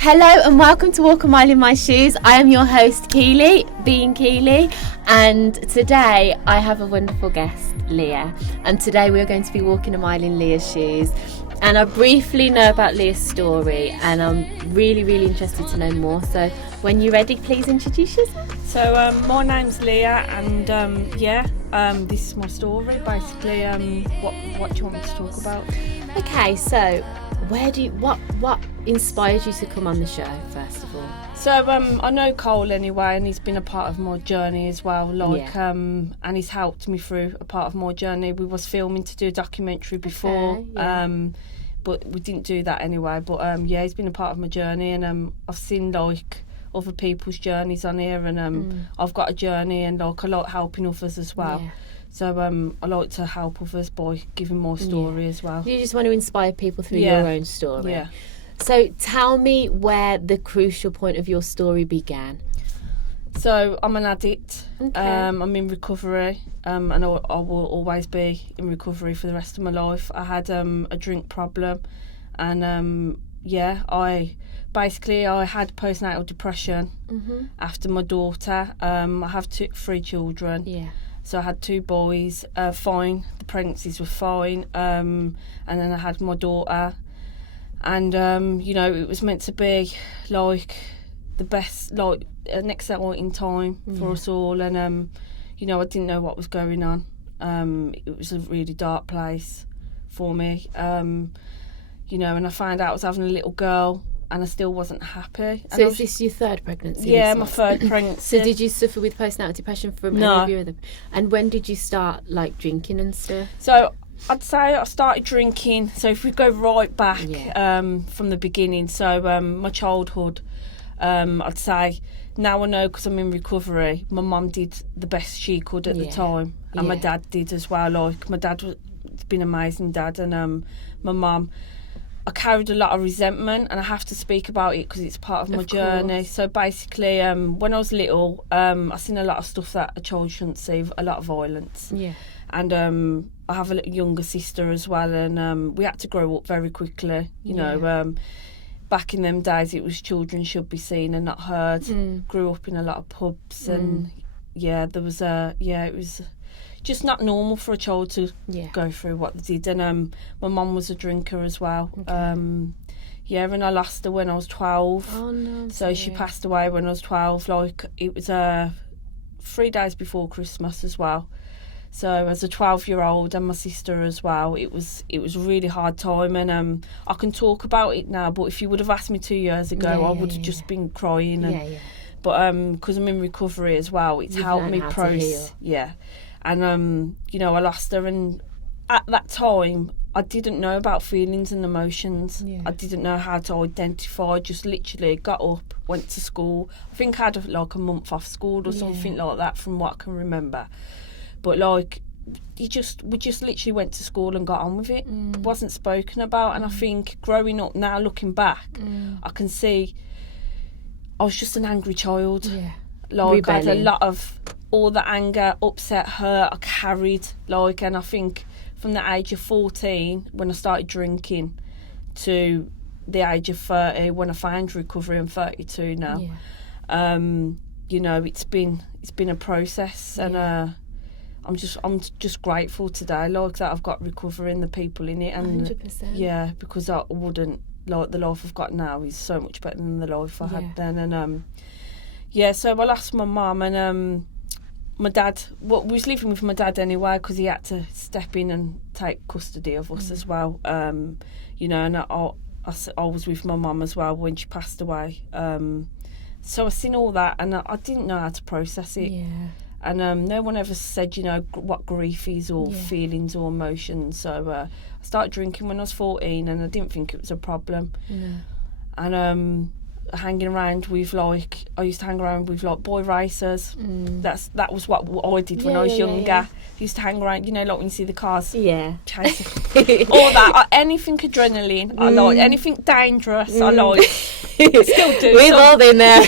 Hello and welcome to Walk a Mile in My Shoes. I am your host Keely, being Keely, and today I have a wonderful guest, Leah. And today we're going to be walking a mile in Leah's shoes. And I briefly know about Leah's story and I'm really interested to know more. So when you're ready, please introduce yourself. So my name's Leah and this is my story basically. What do you want me to talk about? Okay, so what inspired you to come on the show first of all? So I know Cole anyway, and he's been a part of my journey as well. And he's helped me through a part of my journey. We was filming to do a documentary before, but we didn't do that anyway. But he's been a part of my journey, and I've seen like other people's journeys on here, and I've got a journey, and like I like helping others as well. Yeah. So I like to help others by giving my story as well. You just want to inspire people through your own story. Yeah. So tell me where the crucial point of your story began. So I'm an addict. Okay. I'm in recovery, and I will always be in recovery for the rest of my life. I had a drink problem, and I had postnatal depression after my daughter. I have three children. Yeah. So I had two boys. Fine. The pregnancies were fine. And then I had my daughter. And it was meant to be like the best, like an exciting time for us all, and I didn't know what was going on. It was a really dark place for me, and I found out I was having a little girl, and I still wasn't happy. So is this your third pregnancy? Yeah, my third pregnancy. So did you suffer with postnatal depression from any of your other? And when did you start like drinking and stuff? So I'd say I started drinking, so if we go right back from the beginning, so my childhood, I'd say now I know because I'm in recovery, my mum did the best she could at the time, and my dad did as well. Like my dad was been an amazing dad, and my mum, I carried a lot of resentment, and I have to speak about it because it's part of my journey. So basically, when I was little, I seen a lot of stuff that a child shouldn't see, a lot of violence. Yeah. And I have a younger sister as well, and we had to grow up very quickly. Back in them days, it was children should be seen and not heard. Grew up in a lot of pubs, and there was it was just not normal for a child to go through what they did. And my mum was a drinker as well. Okay. And I lost her when I was 12. Oh no! So she passed away when I was 12. Like it was 3 days before Christmas as well. So as a 12-year-old and my sister as well, it was a really hard time, and I can talk about it now. But if you would have asked me 2 years ago, I would have just been crying. And, but because I'm in recovery as well, it's helped me process. Yeah, and I lost her, and at that time I didn't know about feelings and emotions. Yeah. I didn't know how to identify. I just literally got up, went to school. I think I had a month off school or something like that, from what I can remember. But like, we just literally went to school and got on with it. It wasn't spoken about, and I think growing up now, looking back, I can see I was just an angry child. Yeah. Like I had a lot of all the anger, upset, hurt I carried. Like, and I think from the age of 14 when I started drinking to the age of 30 when I found recovery, I'm 32 now. Yeah. It's been a process, and I'm just grateful today, like that I've got recovery and the people in it, and 100%. Yeah, because I wouldn't like the life I've got now is so much better than the life I had then, and so I lost my mum, and my dad. We was living with my dad anyway because he had to step in and take custody of us as well, and I was with my mum as well when she passed away, so I seen all that, and I didn't know how to process it. Yeah. And no one ever said, what grief is or feelings or emotions. So I started drinking when I was 14, and I didn't think it was a problem. No. And hanging around with I used to hang around with boy racers. That was what I did when I was younger. Yeah. Used to hang around, like when you see the cars chasing all that. Anything adrenaline, I like. Anything dangerous, I like. I still do. We've all been there.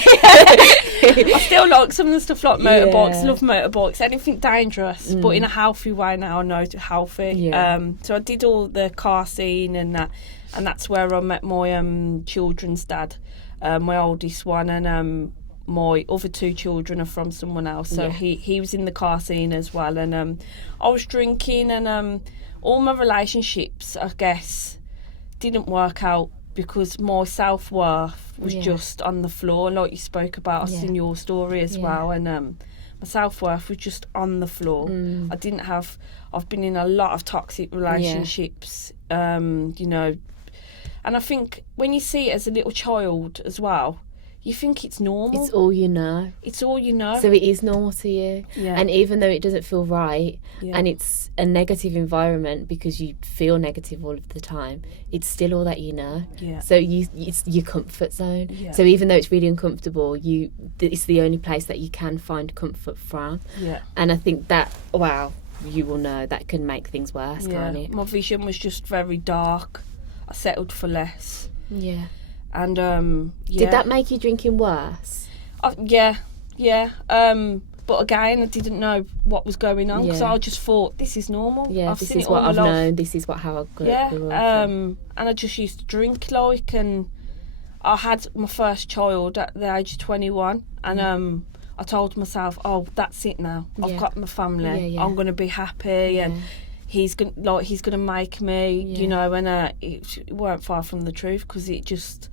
I still like some of the stuff like motorbikes. Love motorbikes. Anything dangerous, but in a healthy way now. I know it's healthy. Yeah. So I did all the car scene and that. And that's where I met my children's dad, my oldest one, and my other 2 children are from someone else. So he was in the car scene as well. And I was drinking, and all my relationships, I guess, didn't work out because my self-worth was just on the floor. Like you spoke about us in your story as well. And my self-worth was just on the floor. I've been in a lot of toxic relationships, you know. And I think when you see it as a little child as well, you think it's normal. It's all you know. It's all you know. So it is normal to you. Yeah. And even though it doesn't feel right, and it's a negative environment because you feel negative all of the time, it's still all that you know. Yeah. So it's your comfort zone. Yeah. So even though it's really uncomfortable, it's the only place that you can find comfort from. Yeah. And I think that, wow, you will know that can make things worse, can't it? My vision was just very dark. I settled for less. Yeah. And did that make you drinking worse? Yeah. But again, I didn't know what was going on because I just thought this is normal. Yeah, this is what I've known. This is how I grew up. And I just used to drink and I had my first child at the age of 21, and I told myself, oh, that's it now. I've got my family. I'm going to be happy, and he's gonna make me, you know. And it weren't far from the truth because it just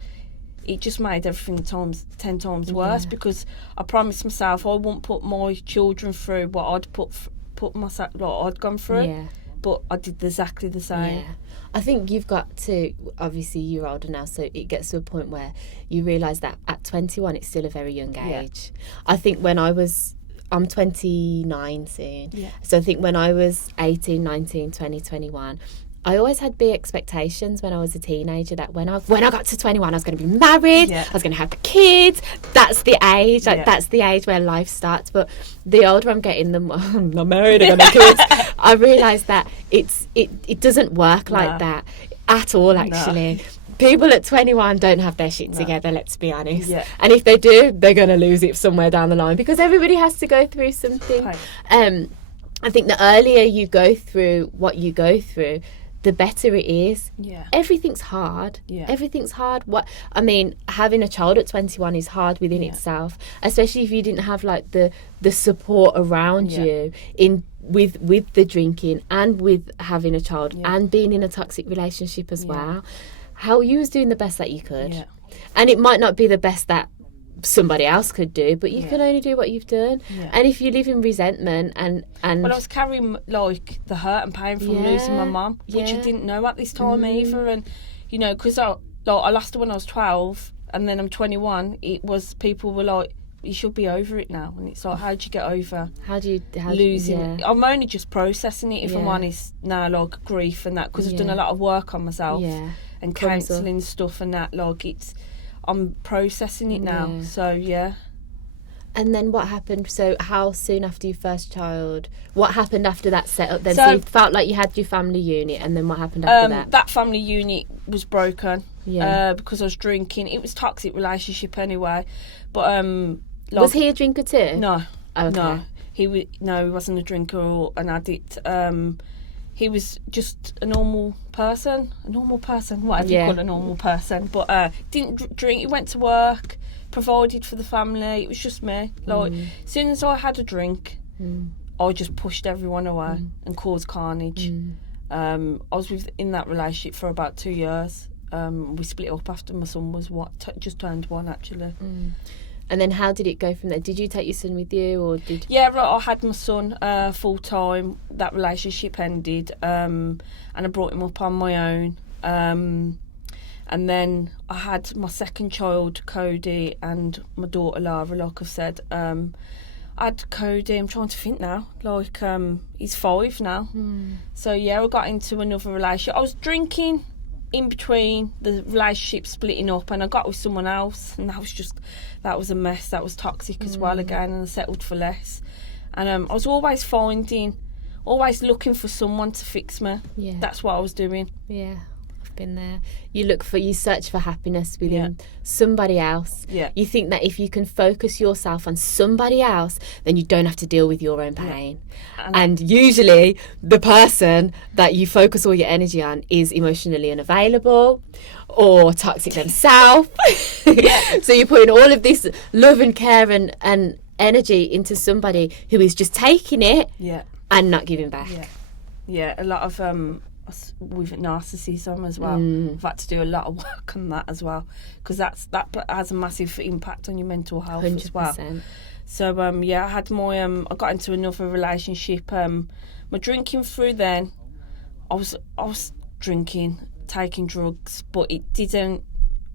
made everything 10 times worse because I promised myself I wouldn't put my children through what I'd put myself, what I'd gone through. Yeah. But I did exactly the same. Yeah. I think you've got to, obviously you're older now, so it gets to a point where you realise that at 21 it's still a very young age. I think when I'm 29 soon. Yeah. So I think when I was 18, 19, 20, 21, I always had big expectations when I was a teenager that when I got to 21, I was going to be married, I was going to have the kids. That's the age, that's the age where life starts. But the older I'm getting, I'm not married, I got no kids. I realised that it doesn't work like that at all, actually. No. People at 21 don't have their shit together, let's be honest. Yeah. And if they do, they're going to lose it somewhere down the line because everybody has to go through something. Right. I think the earlier you go through what you go through, the better it is. Yeah. Everything's hard. Yeah. Everything's hard. Having a child at 21 is hard within itself, especially if you didn't have like the support around you with the drinking and with having a child and being in a toxic relationship as well. How you was doing the best that you could. Yeah. And it might not be the best that somebody else could do, but you can only do what you've done. Yeah. And if you live in resentment and well, I was carrying like the hurt and pain from losing my mum, which I didn't know at this time either. And you know, because I lost her when I was 12, and then I'm 21. People were like, you should be over it now. And it's like, how'd you get over losing it? I'm only just processing it, if I'm honest now, like grief and that, because I've done a lot of work on myself and counselling stuff and that. Like I'm processing it now. So And then what happened? So how soon after your first child? What happened after that setup then? So you felt like you had your family unit, and then what happened after that? That family unit was broken because I was drinking. It was a toxic relationship anyway. But was he a drinker too? No. Okay. No. He wasn't a drinker or an addict. He was just a normal person, whatever you call a normal person. But didn't drink. He went to work, provided for the family. It was just me. Like as soon as I had a drink, I just pushed everyone away and caused carnage. I was in that relationship for about 2 years. We split up after my son was just turned 1 actually. And then how did it go from there? Did you take your son with you, or did? Yeah, right. I had my son full time. That relationship ended, and I brought him up on my own. And then I had my second child, Cody, and my daughter Lara. Like I've said, I had Cody. I'm trying to think now. Like he's 5 now. So yeah, I got into another relationship. I was drinking in between the relationship splitting up, and I got with someone else, and that was a mess. That was toxic as well again, and I settled for less. And I was always looking for someone to fix me. That's what I was doing. been there. You search for happiness within somebody else. Yeah. You think that if you can focus yourself on somebody else, then you don't have to deal with your own pain. And usually the person that you focus all your energy on is emotionally unavailable or toxic themselves. So you're putting all of this love and care and energy into somebody who is just taking it and not giving back. Yeah, a lot of with narcissism as well. I've had to do a lot of work on that as well, because that has a massive impact on your mental health 100%. as well. So I had I got into another relationship. My drinking through then, I was drinking, taking drugs, but it didn't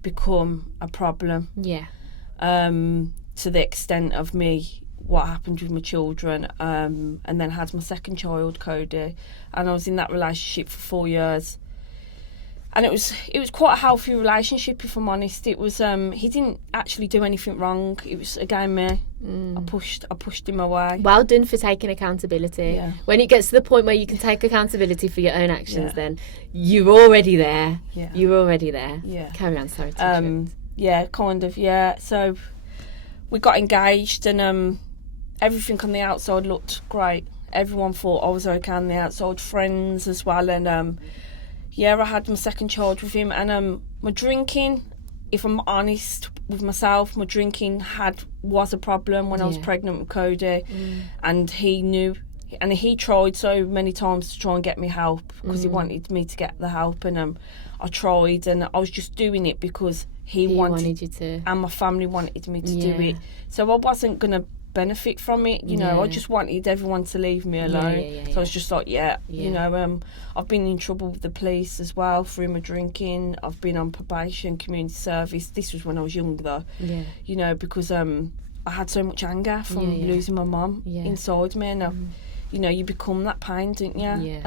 become a problem. Yeah. To the extent of what happened with my children, and then had my second child, Cody, and I was in that relationship for 4 years, and it was quite a healthy relationship, if I'm honest. It was he didn't actually do anything wrong. It was again me. I pushed him away. Well done for taking accountability. Yeah. When it gets to the point where you can take accountability for your own actions, then you're already there. Yeah. You're already there. Yeah. Carry on, sorry to interrupt. Yeah, kind of, yeah. So we got engaged, and everything on the outside looked great. Everyone thought I was okay on the outside, friends as well. And I had my second child with him. And my drinking, if I'm honest with myself, my drinking was a problem when I was pregnant with Cody. And he knew, and he tried so many times to try and get me help, because he wanted me to get the help. And I tried, and I was just doing it because he wanted you to, and my family wanted me to do it. So I wasn't going to benefit from it, I just wanted everyone to leave me alone. So I was just like, I've been in trouble with the police as well through my drinking. I've been on probation, community service. This was when I was young though, because I had so much anger from losing my mum inside me, and you become that pain, don't you?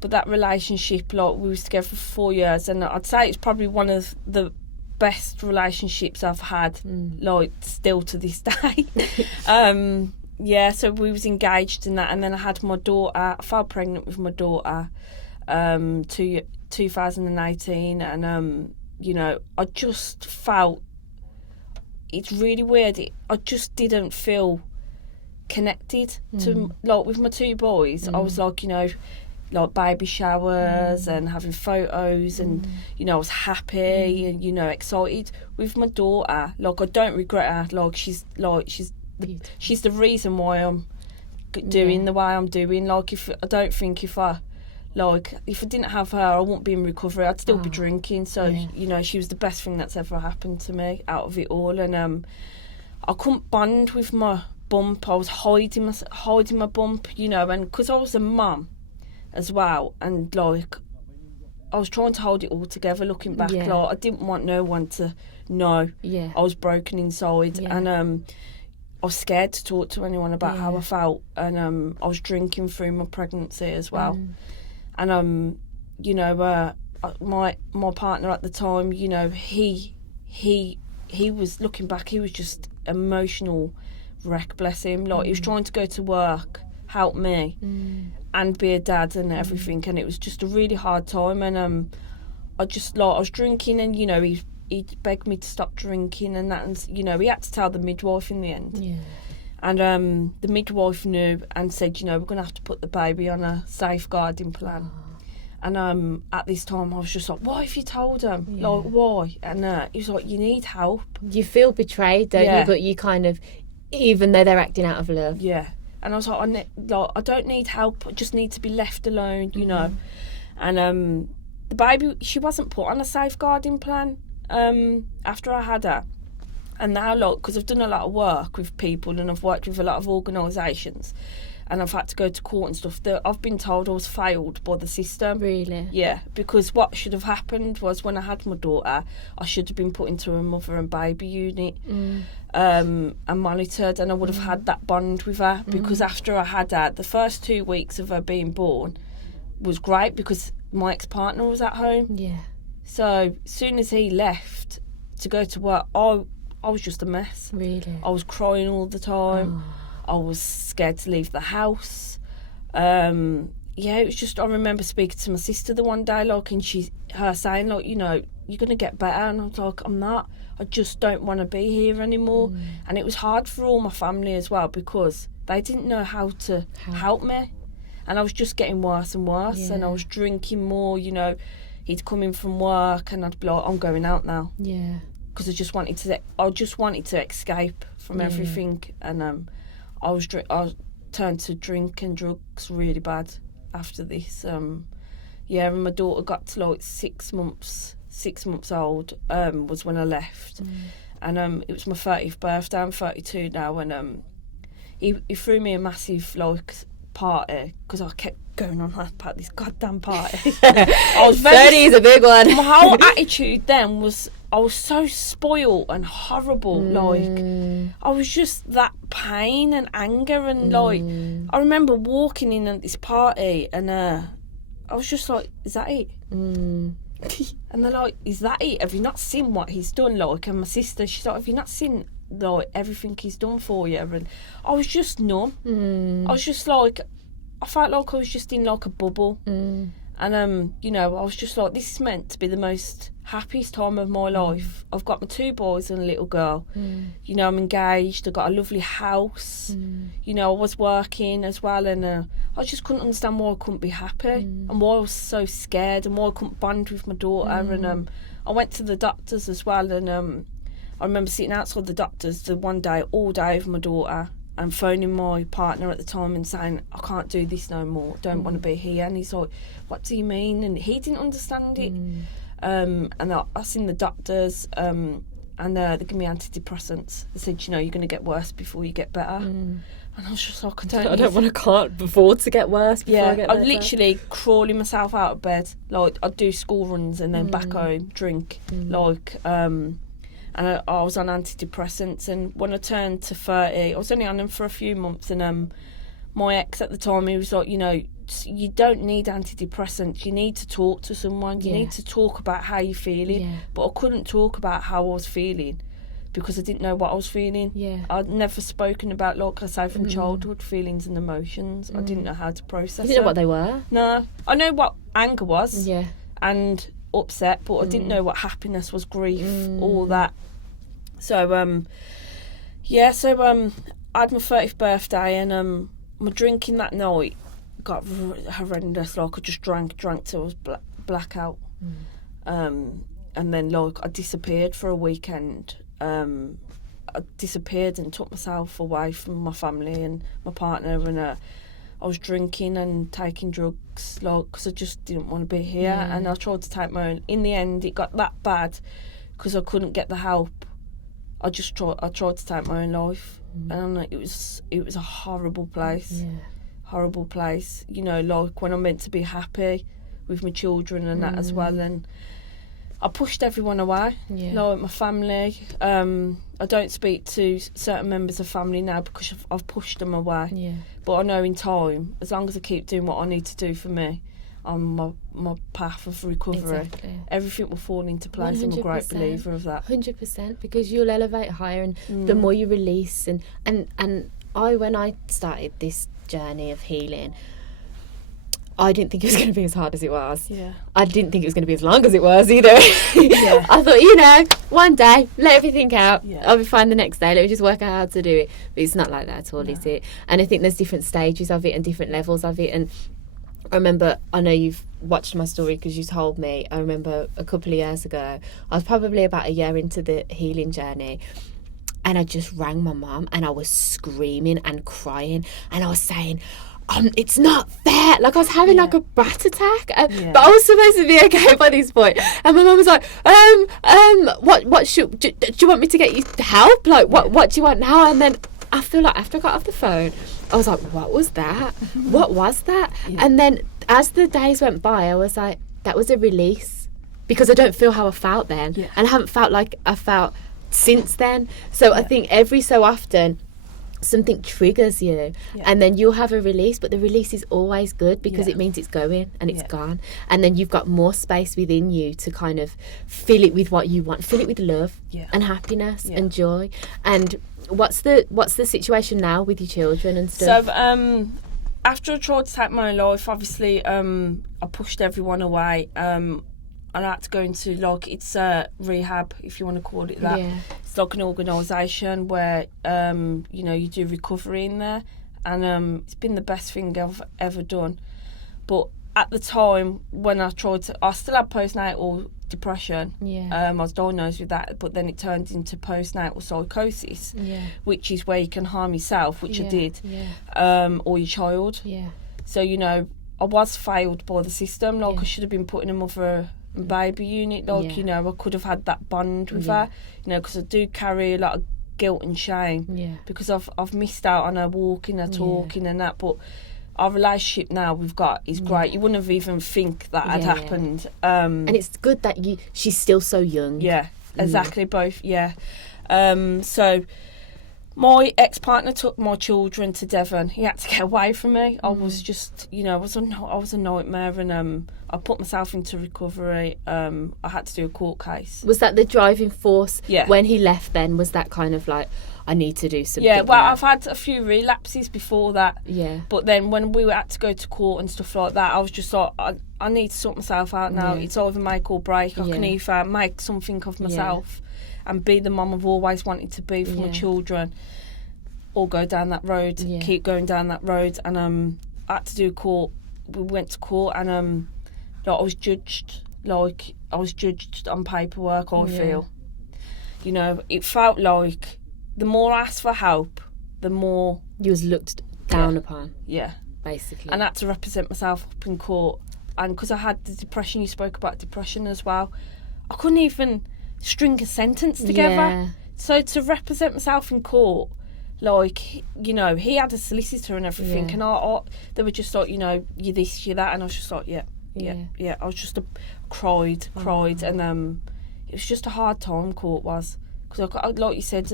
But that relationship, we was together for 4 years, and I'd say it's probably one of the best relationships I've had, still to this day. So we was engaged in that, and then I had my daughter. I fell pregnant with my daughter 2018, and I just felt, it's really weird, I just didn't feel connected to, with my two boys. I was like baby showers and having photos, and I was happy and excited. With my daughter, I don't regret her. She's the reason why I'm doing the way I'm doing. If I didn't have her, I wouldn't be in recovery. I'd still be drinking. So she was the best thing that's ever happened to me out of it all. And I couldn't bond with my bump. I was hiding my bump, and because I was a mum as well, and I was trying to hold it all together. Looking back, I didn't want no one to know I was broken inside, and I was scared to talk to anyone about how I felt, and I was drinking through my pregnancy as well, and my partner at the time, he was, looking back, he was just emotional wreck, bless him. He was trying to go to work, help me, and be a dad and everything, and it was just a really hard time. And I was drinking, and he begged me to stop drinking, and that, and he had to tell the midwife in the end. And the midwife knew and said, we're going to have to put the baby on a safeguarding plan. And at this time I was just like, why have you told him? Why? And he was like, you need help. You feel betrayed, don't you? But you kind of, even though they're acting out of love. And I was like, I don't need help. I just need to be left alone, And the baby, she wasn't put on a safeguarding plan after I had her. And now, because I've done a lot of work with people, and I've worked with a lot of organisations, and I've had to go to court and stuff, I've been told I was failed by the system. Really? Yeah, because what should have happened was, when I had my daughter, I should have been put into a mother and baby unit and monitored, and I would have had that bond with her, because after I had her, the first 2 weeks of her being born was great, because my ex-partner was at home. So as soon as he left to go to work, I was just a mess. Really? I was crying all the time. I was scared to leave the house. it was just, I remember speaking to my sister the one day, like, and her saying, like, you know, you're going to get better. And I was like, I'm not. I just don't want to be here anymore. And it was hard for all my family as well, because they didn't know how to help me. And I was just getting worse and worse. And I was drinking more, you know. He'd come in from work and I'd be like, I'm going out now. Yeah. Because I just wanted to escape from everything. And I turned to drink and drugs really bad after this. And my daughter got to like 6 months old, was when I left. And it was my 30th birthday. I'm 32 now, and he threw me a massive like party, because I kept going on about this goddamn party. 30 is a big one. My whole attitude then was, I was so spoiled and horrible. Like, I was just that pain and anger, and like, I remember walking in at this party, and I was just like, is that it? And they're like, is that it? Have you not seen what he's done? Like, and my sister, she's like, have you not seen like everything he's done for you? And I was just numb. I was just like, I felt like I was just in like a bubble. And you know, I was just like, this is meant to be the most happiest time of my life. I've got my 2 boys and a little girl. You know, I'm engaged. I've got a lovely house. You know, I was working as well, and I just couldn't understand why I couldn't be happy, and why I was so scared, and why I couldn't bond with my daughter. And I went to the doctors as well, and I remember sitting outside the doctors the one day, all day with my daughter, and phoning my partner at the time and saying, I can't do this no more, don't want to be here. And he's like, what do you mean? And he didn't understand it. And I seen the doctors, and they gave me antidepressants. They said, you know, you're going to get worse before you get better. And I was just like, can't afford to get worse before I get better. I'd literally crawling myself out of bed. Like, I'd do school runs and then back home, drink. Like, and I was on antidepressants. And when I turned to 30, I was only on them for a few months. And my ex at the time, he was like, you know, you don't need antidepressants. You need to talk to someone. You need to talk about how you're feeling. But I couldn't talk about how I was feeling, because I didn't know what I was feeling. I'd never spoken about, like I say, from childhood, feelings and emotions. I didn't know how to process You didn't know what they were? No. I know what anger was and upset, but I didn't know what happiness was, grief, all that. So, I had my 30th birthday, and my drinking that night got horrendous. Like, I just drank till I was blackout. And then, like, I disappeared for a weekend. I disappeared and took myself away from my family and my partner, and I was drinking and taking drugs, like, because I just didn't want to be here. And I tried to take my own. In the end, it got that bad because I couldn't get the help. I tried to take my own life, and it was a horrible place. Horrible place. You know, like, when I'm meant to be happy with my children and that as well, and I pushed everyone away. Like, my family. I don't speak to certain members of family now because I've pushed them away. But I know in time, as long as I keep doing what I need to do for me, on my path of recovery, everything will fall into place. 100%. I'm a great believer of that. 100%, because you'll elevate higher, and the more you release, and when I started this journey of healing, I didn't think it was going to be as hard as it was. I didn't think it was going to be as long as it was either. I thought, you know, one day, let everything out. I'll be fine the next day. Let me just work out how to do it. But it's not like that at all, is it? And I think there's different stages of it and different levels of it. And I remember, I know you've watched my story because you told me, I remember a couple of years ago, I was probably about a year into the healing journey, and I just rang my mum, and I was screaming and crying, and I was saying, it's not fair. Like, I was having like a brat attack, but I was supposed to be okay by this point. And my mum was like, do you want me to get you help? Like, what do you want now? And then I feel like after I got off the phone, I was like, what was that? What was that? And then as the days went by, I was like, that was a release, because I don't feel how I felt then, and I haven't felt like I felt since then. So I think every so often something triggers you, and then you'll have a release, but the release is always good, because it means it's going and it's gone, and then you've got more space within you to kind of fill it with what you want, fill it with love and happiness and joy. And what's the situation now with your children and stuff? So after I tried to take my own life, obviously, I pushed everyone away. I had to go into, like, it's rehab, if you want to call it that. Yeah. It's like an organisation where, you know, you do recovery in there. And it's been the best thing I've ever done. But at the time, when I tried to... I still had postnatal depression. Yeah. I was diagnosed with that, but then it turned into postnatal psychosis, which is where you can harm yourself, which I did, or your child. Yeah. So, you know, I was failed by the system. Like, I should have been put in a mother and baby unit. Like, you know, I could have had that bond with her, you know, because I do carry a lot of guilt and shame because I've missed out on her walking, her talking and that. But our relationship now we've got is great. You wouldn't have even think that had happened. And it's good that she's still so young. Yeah, exactly, both, so my ex-partner took my children to Devon. He had to get away from me. I was just, you know, I was a nightmare, and I put myself into recovery. I had to do a court case. Was that the driving force? Yeah. When he left then, was that kind of like, I need to do something? Yeah, well, I've had a few relapses before that. Yeah. But then when we had to go to court and stuff like that, I was just like, I need to sort myself out now. It's either make or break. I can either make something of myself and be the mum I've always wanted to be for my children, or go down that road, keep going down that road. And I had to do court. We went to court, and like, I was judged on paperwork, I feel. You know, it felt like the more I asked for help, the more... You was looked down upon. Yeah. Basically. And I had to represent myself up in court. And because I had the depression, you spoke about depression as well, I couldn't even string a sentence together. Yeah. So to represent myself in court, like, you know, he had a solicitor and everything, and I they were just like, you know, you this, you that, and I was just like, yeah. I was just cried, and it was just a hard time, court was, because like you said,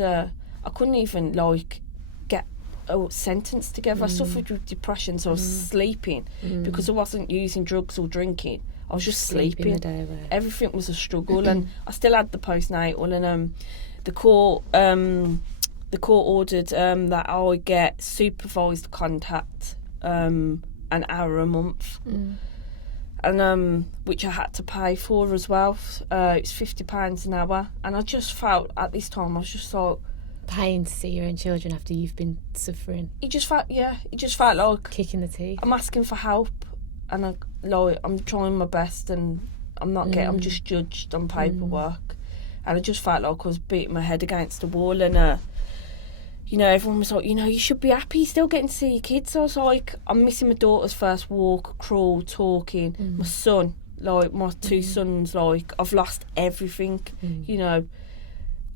I couldn't even like get a sentence together. I suffered with depression, so I was sleeping because I wasn't using drugs or drinking. I was just sleeping. The day away. Everything was a struggle, and I still had the postnatal, and the court ordered that I would get supervised contact an hour a month, and which I had to pay for as well. It's £50 an hour, and I just felt at this time I was just like, pain to see your own children after you've been suffering. It just felt like kicking the teeth. I'm asking for help, and I'm trying my best, and I'm not getting. I'm just judged on paperwork, and I just felt like I was beating my head against the wall, and you know, everyone was like, you know, you should be happy, you're still getting to see your kids. So I was like, I'm missing my daughter's first walk, crawl, talking, my son, like my two sons, like I've lost everything, you know.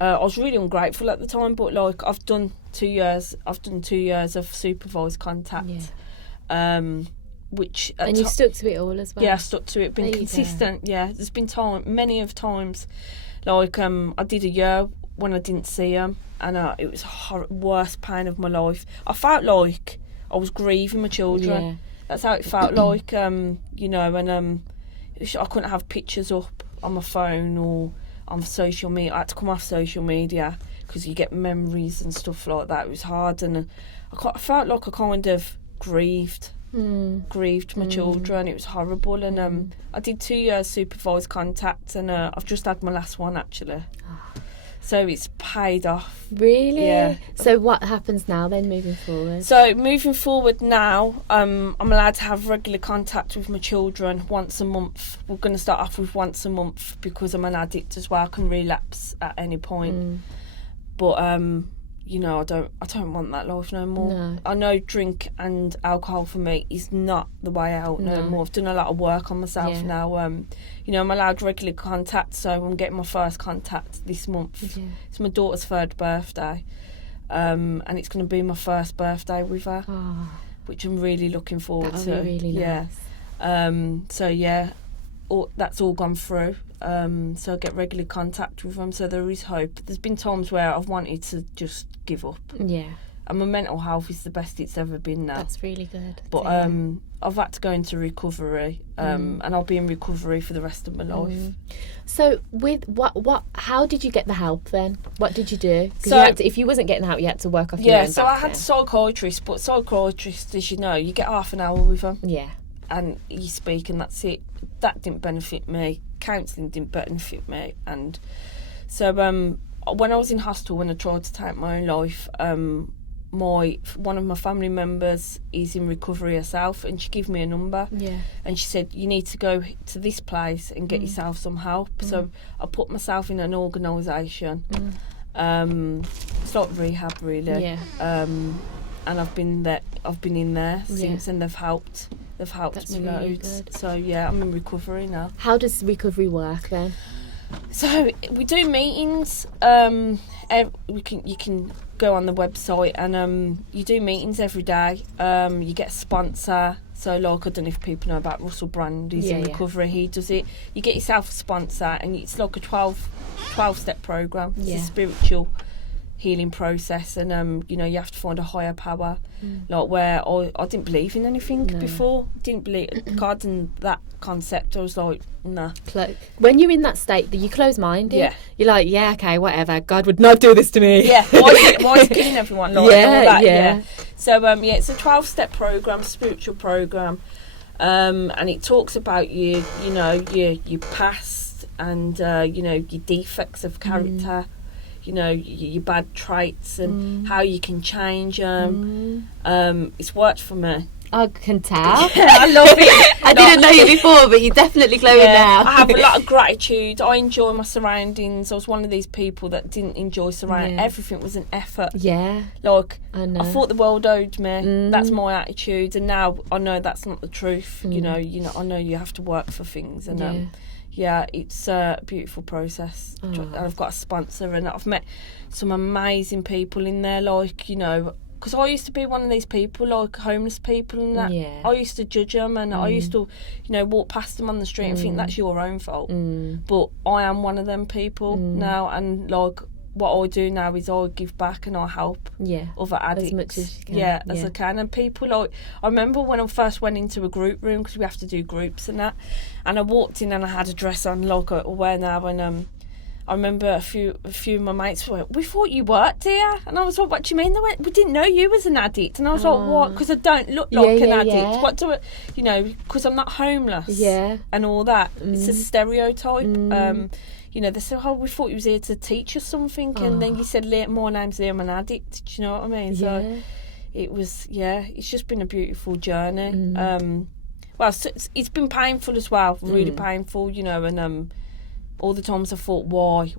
I was really ungrateful at the time, but like I've done 2 years of supervised contact, which and you stuck to it all as well. Yeah, I stuck to it, been consistent. Yeah, there's been many times, like I did a year when I didn't see him, and it was the worst pain of my life. I felt like I was grieving my children. Yeah. That's how it felt like, you know, and I couldn't have pictures up on my phone or on social media. I had to come off social media because you get memories and stuff like that. It was hard, and I felt like I kind of grieved my children. It was horrible, and I did 2 years supervised contact, and I've just had my last one actually. So it's paid off. Really? Yeah. So what happens now then, moving forward? So moving forward now, I'm allowed to have regular contact with my children once a month. We're going to start off with once a month because I'm an addict as well. I can relapse at any point. But you know, I don't want that life no more. No. I know drink and alcohol for me is not the way out no more. I've done a lot of work on myself now. You know, I'm allowed regular contact, so I'm getting my first contact this month. Yeah. It's my daughter's 3rd birthday, and it's going to be my first birthday with her, which I'm really looking forward to. That'll be really nice. So yeah, that's all gone through. So I get regular contact with them, so there is hope. There's been times where I've wanted to just give up. Yeah. And my mental health is the best it's ever been now. That's really good. But I've had to go into recovery, and I'll be in recovery for the rest of my life. So, with how did you get the help then? What did you do? So, if you wasn't getting help, you had to work off your own. Yeah, so I had a psychiatrist, but psychiatrists, as you know, you get half an hour with them. Yeah. And you speak, and that's it. That didn't benefit me. Counselling didn't benefit me, and so when I was in hospital, when I tried to take my own life, one of my family members is in recovery herself, and she gave me a number. Yeah. And she said, you need to go to this place and get yourself some help. So I put myself in an organisation. It's like rehab, really. Yeah. And I've been in there since, and they've helped That's me really loads. good. So yeah, I'm in recovery now. How does recovery work then? So we do meetings. You can go on the website, and you do meetings every day. You get a sponsor. So like, I don't know if people know about Russell Brand. He's in recovery. He does it. You get yourself a sponsor, and it's like a 12-step program. It's a spiritual healing process, and you have to find a higher power. Like, where I didn't believe in anything before. Didn't believe God and that concept. I was like, nah. When you're in that state, you close-minded. Yeah. You're like, yeah, okay, whatever. God would not do this to me. Yeah. Why is killing everyone? Like, and all that, yeah. So it's a 12-step program, spiritual program, and it talks about your past, and your defects of character. Your bad traits, and how you can change them. It's worked for me. I can tell. I love it. I didn't know you before, but you're definitely glowing now. I have a lot of gratitude. I enjoy my surroundings. I was one of these people that didn't enjoy surroundings. Yeah. Everything was an effort. Yeah. Like, I know. I thought the world owed me. That's my attitude, and now I know that's not the truth. I know you have to work for things, and it's a beautiful process. And I've got a sponsor, and I've met some amazing people in there, because I used to be one of these people, like homeless people, and that. Yeah. I used to judge them, and I used to, walk past them on the street and think that's your own fault. But I am one of them people now, and like, what I do now is I give back and I help other addicts as much as you can. as I can. And people, like, I remember when I first went into a group room, because we have to do groups and that, and I walked in and I had a dress on like I wear now, and I remember a few of my mates went, "We thought you worked here," and I was like, "What do you mean?" They went, "We didn't know you was an addict," and I was like, "What?" Because I don't look like an addict. Yeah. What do I, because I'm not homeless, and all that. It's a stereotype. They said, "Oh, we thought you was here to teach us something," and then you said, "My name's Leah, I'm an addict." Do you know what I mean? So it was, it's just been a beautiful journey. Well, it's been painful as well, really painful, and all the times I thought, why?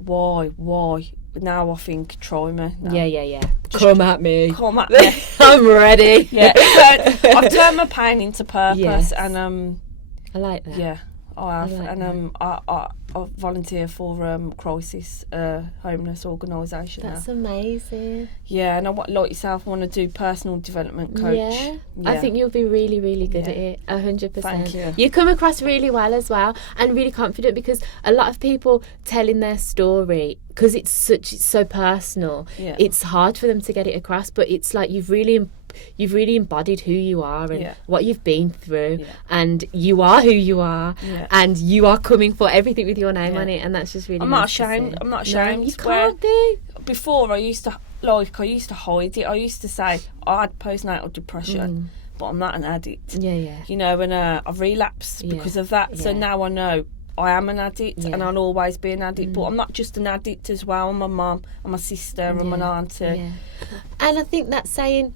But now I think, try me. No. Yeah. Come at me. I'm ready. Yeah. So I've turned my pain into purpose, and I like that. Yeah, I have, and I volunteer for crisis homeless organisation. That's amazing. Yeah, and I want, like yourself, I want to do personal development coach. Yeah. I think you'll be really, really good at it. 100%. Thank you. You come across really well as well, and really confident, because a lot of people telling their story, because it's so personal. Yeah. It's hard for them to get it across, but it's like you've really embodied who you are and what you've been through, and you are who you are, and you are coming for everything with your name on it, and that's just really I'm not ashamed. No, you can't do. Before, I used to hide it. I used to say I had postnatal depression, but I'm not an addict. And I've relapsed because of that. So now I know I am an addict, and I'll always be an addict. But I'm not just an addict as well. I'm a mum, I'm a sister, I'm an auntie. And I think that saying,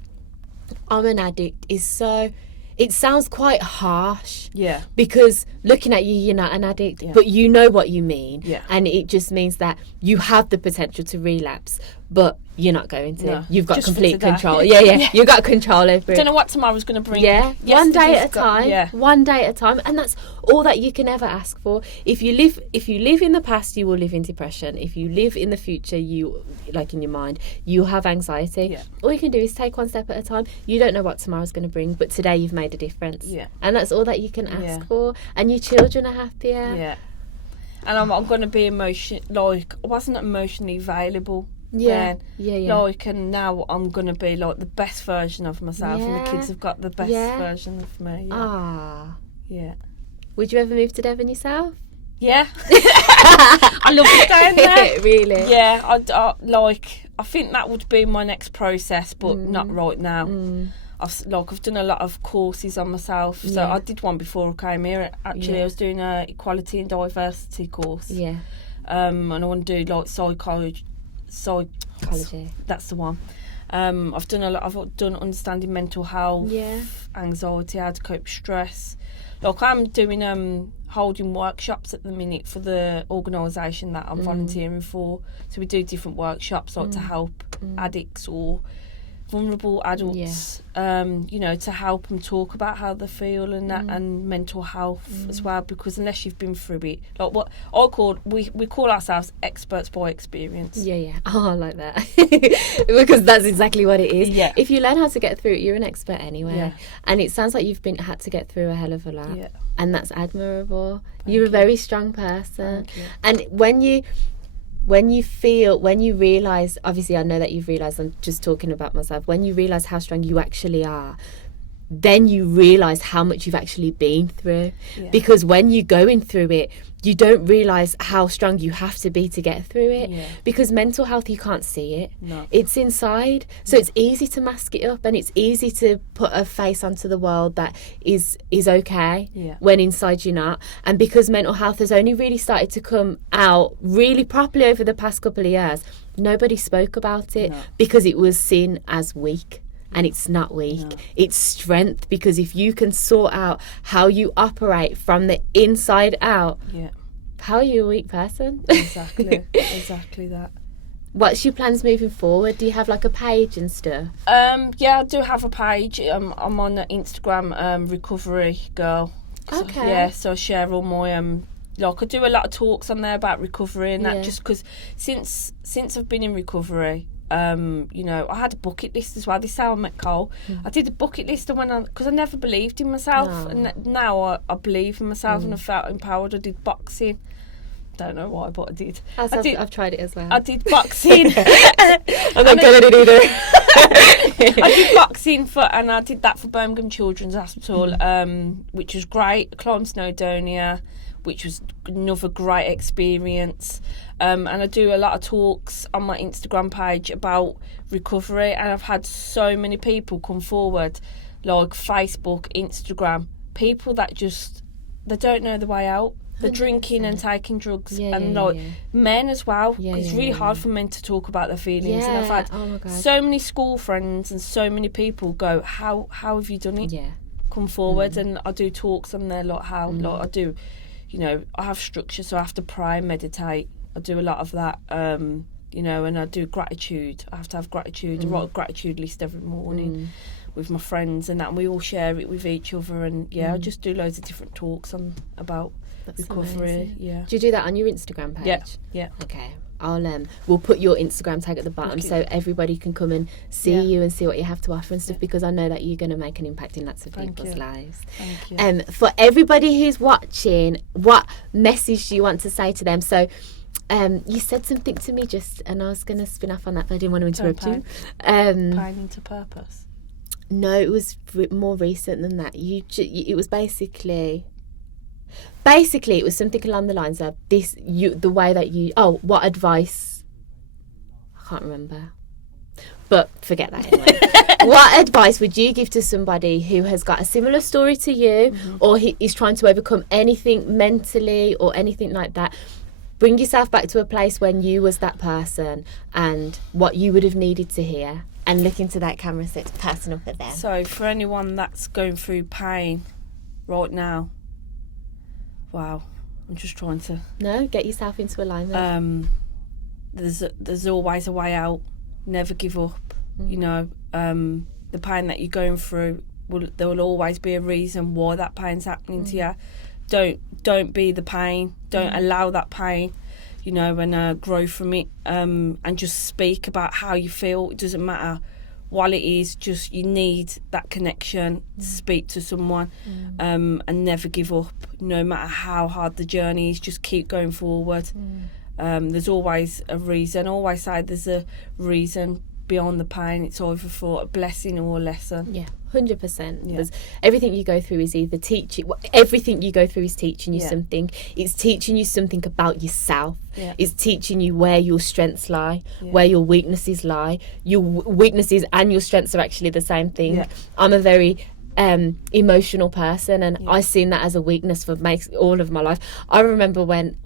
I'm an addict, is so... It sounds quite harsh. Yeah. Because looking at you, you're not an addict, but you know what you mean. Yeah. And it just means that you have the potential to relapse, but you're not going to. No. You've got just complete control. Yeah. You've got control over it. Don't know what tomorrow's going to bring. Yeah. One day at a time. One day at a time. And that's all that you can ever ask for. If you live in the past, you will live in depression. If you live in the future, you, like in your mind, you have anxiety. Yeah. All you can do is take one step at a time. You don't know what tomorrow's going to bring, but today you've made a difference. Yeah. And that's all that you can ask for. And your children are happier. Yeah. And I'm going to be I wasn't emotionally available Yeah. then. Like, and now I'm going to be like the best version of myself, and the kids have got the best version of me. Yeah. Would you ever move to Devon yourself? Yeah. I love it down there. Really? Yeah, I think that would be my next process, but not right now. I've done a lot of courses on myself. So I did one before I came here. Actually, I was doing a equality and diversity course. Yeah. And I want to do like psychology. That's the one. I've done understanding mental health, anxiety, how to cope with stress. Like, I'm doing holding workshops at the minute for the organisation that I'm volunteering for. So we do different workshops like to help addicts or vulnerable adults, to help them talk about how they feel and that, and mental health as well, because unless you've been through it, like what we call ourselves experts by experience. Oh, I like that. Because that's exactly what it is. If you learn how to get through it, you're an expert anyway. And it sounds like you've had to get through a hell of a lot, and that's admirable. You're a very strong person. And when you realise, obviously I know that you've realised, I'm just talking about myself, when you realise how strong you actually are, then you realise how much you've actually been through. Because when you're going through it, you don't realise how strong you have to be to get through it. Because mental health, you can't see it. It's inside. So it's easy to mask it up, and it's easy to put a face onto the world that is okay when inside you're not. And because mental health has only really started to come out really properly over the past couple of years, nobody spoke about it because it was seen as weak. And it's not weak, it's strength, because if you can sort out how you operate from the inside out, how are you a weak person? Exactly that. What's your plans moving forward? Do you have like a page and stuff? Yeah, I do have a page. I'm on Instagram, Recovery Girl. Okay. Yeah, so I share all my like, I do a lot of talks on there about recovery and that, just because since I've been in recovery, I had a bucket list as well. This is how I met Cole. I did a bucket list because I never believed in myself, and now I believe in myself and I felt empowered. I did boxing. Don't know why, but I did. I've tried it as well. I did boxing. I'm not good at it either. I did boxing and I did that for Birmingham Children's Hospital, which was great. I climbed Snowdonia, which was another great experience. And I do a lot of talks on my Instagram page about recovery, and I've had so many people come forward, like Facebook, Instagram, people that they don't know the way out. They're 100%. Drinking and taking drugs, men as well. It's really hard for men to talk about their feelings. And I've had so many school friends and so many people go, how have you done it? Come forward, and I do talks on there, like how, like I do, I have structure, so I have to pray, meditate. I do a lot of that, and I do gratitude. I have to have gratitude. I write a gratitude list every morning with my friends and that, and we all share it with each other. And I just do loads of different talks about recovery. Amazing. Do you do that on your Instagram page? Yeah. Okay. We'll put your Instagram tag at the bottom so everybody can come and see you and see what you have to offer and stuff, because I know that you're going to make an impact in lots of people's lives. Thank you. For everybody who's watching, what message do you want to say to them? So you said something to me and I was going to spin off on that, but I didn't want to interrupt you. Pain into purpose. No, it was more recent than that. It was basically it was something along the lines of what advice, I can't remember, but forget that anyway. What advice would you give to somebody who has got a similar story to you, or he is trying to overcome anything mentally or anything like that? Bring yourself back to a place when you was that person and what you would have needed to hear, and look into that camera so it's personal for them. So for anyone that's going through pain right now, wow, I'm just trying to... No, get yourself into alignment. There's always a way out. Never give up. The pain that you're going through, there will always be a reason why that pain's happening to you. Don't be the pain. Don't allow that pain, and grow from it. And just speak about how you feel. It doesn't matter what it is, just you need that connection, speak to someone, and never give up, no matter how hard the journey is. Just keep going forward. There's always a reason. I always say there's a reason beyond the pain. It's either for a blessing or a lesson. Yeah, 100%. Because everything you go through is either teaching. Everything you go through is teaching you something. It's teaching you something about yourself. Yeah. It's teaching you where your strengths lie, where your weaknesses lie. Your weaknesses and your strengths are actually the same thing. Yeah. I'm a very emotional person, and I've seen that as a weakness for all of my life. I remember when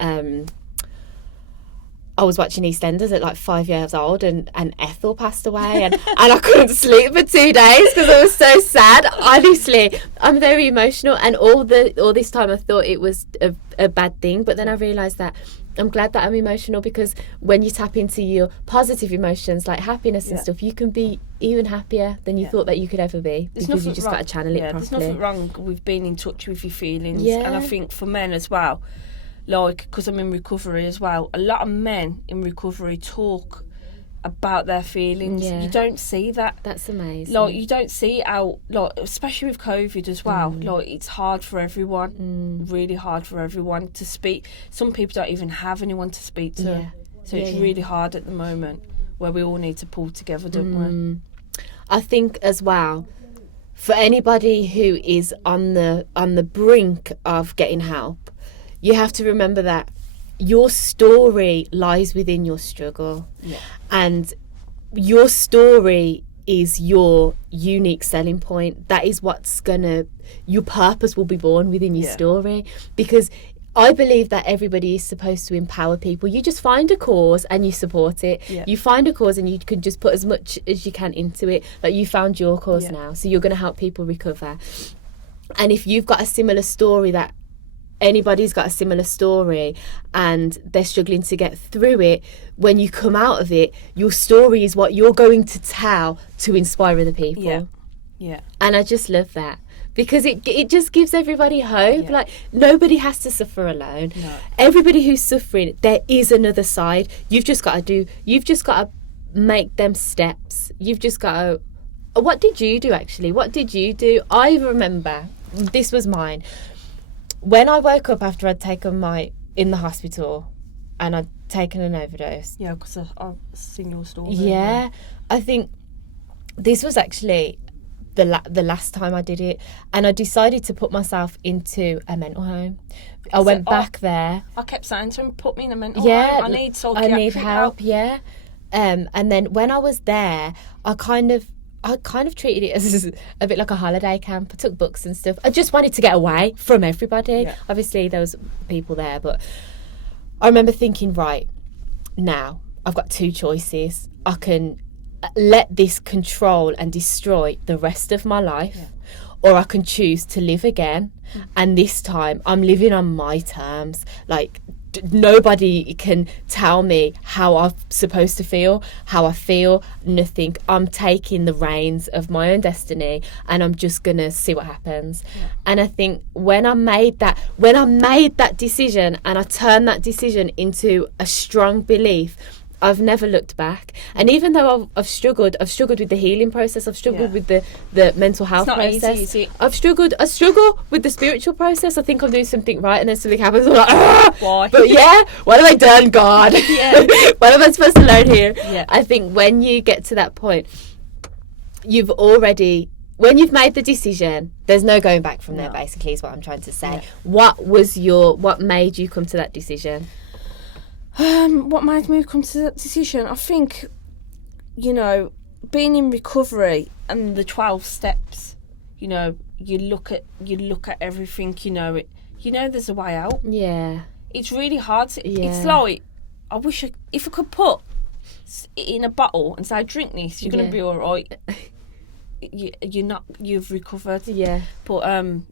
I was watching EastEnders at like 5 years old, and Ethel passed away, and I couldn't sleep for 2 days because I was so sad. Honestly, I'm very emotional, and all this time I thought it was a bad thing, but then I realised that I'm glad that I'm emotional, because when you tap into your positive emotions like happiness and stuff, you can be even happier than you thought that you could ever be, because you just got to channel it properly. There's nothing wrong with being in touch with your feelings, and I think for men as well, like, because I'm in recovery as well, a lot of men in recovery talk about their feelings. You don't see that. That's amazing. Like, you don't see how, like, especially with COVID as well, like, it's hard for everyone, really hard for everyone to speak. Some people don't even have anyone to speak to. So it's really hard at the moment, where we all need to pull together, don't we? I think as well, for anybody who is on the brink of getting help, you have to remember that your story lies within your struggle, and your story is your unique selling point. That is your purpose will be born within your story, because I believe that everybody is supposed to empower people. You just find a cause and you support it. You find a cause and you can just put as much as you can into it. Like, you found your cause now, so you're going to help people recover. And if you've got a similar story, that anybody's got a similar story and they're struggling to get through it, when you come out of it, your story is what you're going to tell to inspire other people. And I just love that, because it just gives everybody hope. Like, nobody has to suffer alone. Everybody who's suffering, there is another side. You've just got to make them steps. You've just got to, what did you do actually? What did you do? I remember, this was mine. When I woke up after I'd taken in the hospital and I'd taken an overdose. Yeah, because I've seen your story. Yeah, I think this was actually the last time I did it, and I decided to put myself into a mental home. I went back there. I kept saying to him, put me in a mental home. I need psychiatric help. And then when I was there, I kind of treated it as a bit like a holiday camp. I took books and stuff. I just wanted to get away from everybody. Obviously, there was people there, but I remember thinking, right, now I've got two choices. I can let this control and destroy the rest of my life, or I can choose to live again. And this time, I'm living on my terms. Like, nobody can tell me how I'm supposed to feel, how I feel, nothing. I'm taking the reins of my own destiny, and I'm just gonna see what happens. And I think when I made that decision, and I turned that decision into a strong belief, I've never looked back. And even though I've struggled with the healing process, I've struggled with the mental health process. Easy. I struggle with the spiritual process. I think I'm doing something right, and then something happens. I'm like, ah! Why? But what have I done, God? What am I supposed to learn here? I think when you get to that point, when you've made the decision, there's no going back from there, basically, is what I'm trying to say. What made you come to that decision? What made me come to that decision? I think, being in recovery and the 12 steps, you look at everything, there's a way out. Yeah. It's really hard. It's like, I wish if I could put it in a bottle and say, drink this, you're going to be all right. You've recovered. Yeah. But,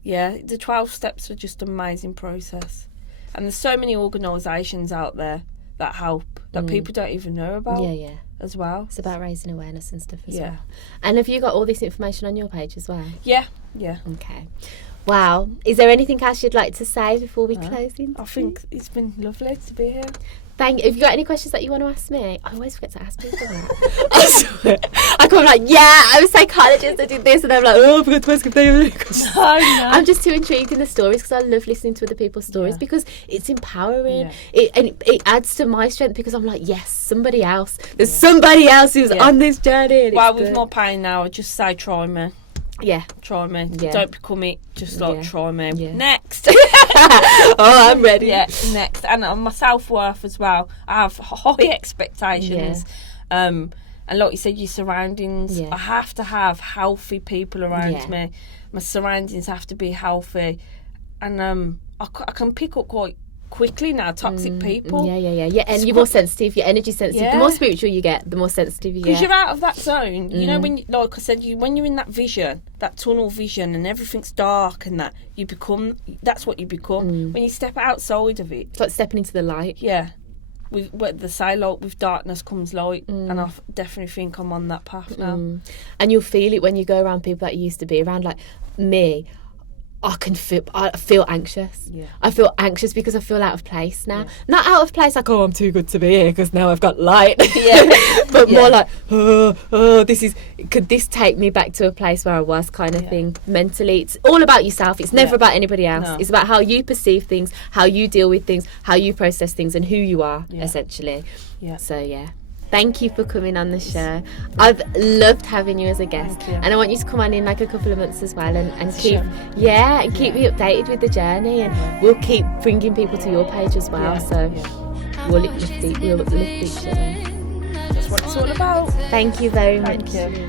the 12 steps are just an amazing process. And there's so many organisations out there that help, that people don't even know about as well. It's about raising awareness and stuff as well. And have you got all this information on your page as well? Yeah. Okay. Wow. Is there anything else you'd like to say before we close in? I think it's been lovely to be here. Have you got any questions that you want to ask me? I always forget to ask people that. I swear. I come like, yeah, I'm a psychologist, I did this, and I'm like, oh, I forgot to ask if they have any questions. No. I'm just too intrigued in the stories because I love listening to other people's stories because it's empowering. It adds to my strength because I'm like, yes, somebody else. There's somebody else who's on this journey. Well, with more pain now, I just say try me. Yeah. Try me. Yeah. Don't become it. Just try me. Yeah. Next. Oh, I'm ready. Yeah, next. And on my self-worth as well, I have high expectations. Yeah. And like you said, your surroundings. I have to have healthy people around me. My surroundings have to be healthy. And I can pick up quite quickly now toxic people. Yeah. And you're more sensitive, you're energy sensitive. The more spiritual you get, the more sensitive you get. Because you're out of that zone. You know, when like I said, when you're in that vision, that tunnel vision, and everything's dark and that, that's what you become. When you step outside of it, it's like stepping into the light. Yeah. With what they say, like, with darkness comes light, and I definitely think I'm on that path now. And you'll feel it when you go around people that you used to be around. Like me, I feel anxious. Yeah. I feel anxious because I feel out of place now. Yeah. Not out of place like, oh, I'm too good to be here because now I've got light. But more like, could this take me back to a place where I was, kind of thing. Mentally, it's all about yourself. It's never about anybody else. No. It's about how you perceive things, how you deal with things, how you process things, and who you are, essentially. Yeah. So, thank you for coming on the show. I've loved having you as a guest, and I want you to come on in like a couple of months as well, and keep keep me updated with the journey, and we'll keep bringing people to your page as well. So we'll uplift each other. That's what it's all about. Thank you very much. Thank you.